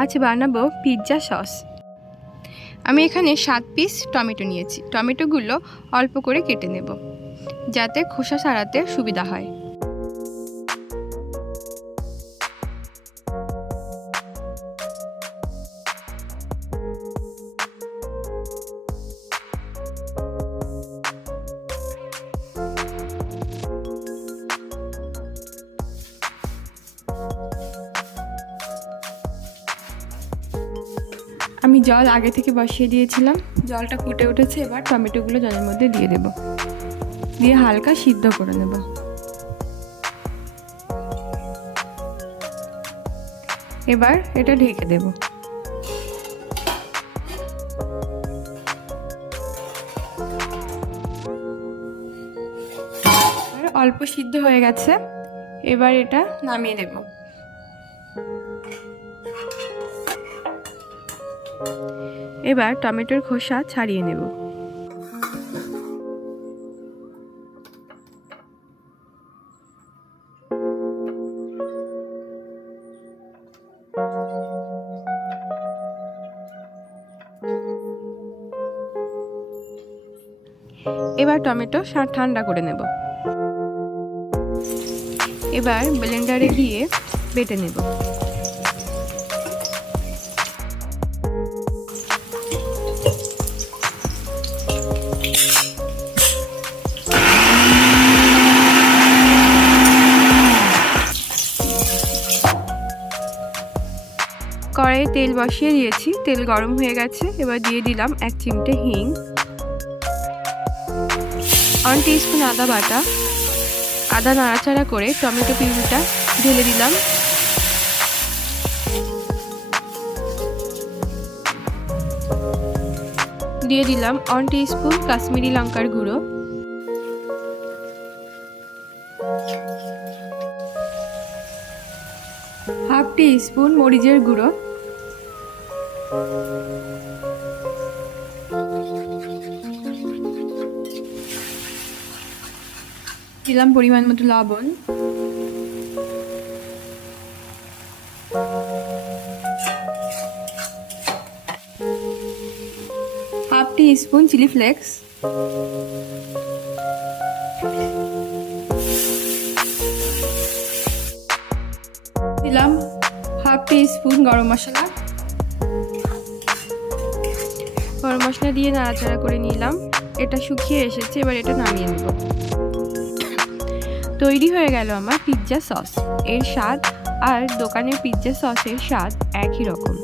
আজ বানাবো pizza sauce. আমি এখানে 7 পিস টমেটো নিয়েছি। টমেটোগুলো অল্প করে কেটে নেব যাতে খোসা ছাড়াতে সুবিধা হয়। আমি জল আগে থেকে বসিয়ে দিয়েছিলাম, জলটা ফুটে উঠেছে। এবার টমেটোগুলো জলের মধ্যে দিয়ে দেব, দিয়ে হালকা সিদ্ধ করে নেব। এবার এটা ঢেকে দেব। অল্প সিদ্ধ হয়ে গেছে, এবার এটা নামিয়ে দেব। এবার টমেটোর খোসা ছাড়িয়ে নেব। এবার টমেটো ঠান্ডা করে নেব। এবার ব্লেন্ডারে দিয়ে বেটে নেব। কড়াইয়ে তেল বসিয়ে দিয়েছি, তেল গরম হয়ে গেছে। এবার দিয়ে দিলাম 1 চিমটে হিং, 1 টিস্পুন আদা বাটা। আদা নাড়াচাড়া করে টমেটো পিউরিটা ঢেলে দিলাম। দিয়ে দিলাম 1 টিস্পুন কাশ্মীরি লঙ্কার গুঁড়ো, হাফ টিস্পুন মরিচের গুঁড়ো, দিলাম পরিমাণ মতো লবণ, হাফ টিস্পুন চিলি ফ্লেক্স, দিলাম হাফ টিস্পুন গরম মশলা। গরম মশলা দিয়ে নাড়াচাড়া করে নিলাম। এটা শুকিয়ে এসেছে, এবার এটা নামিয়ে নেব। তৈরি হয়ে গেল আমার পিৎজা সস। এর স্বাদ আর দোকানের পিৎজা সসের স্বাদ একই রকম।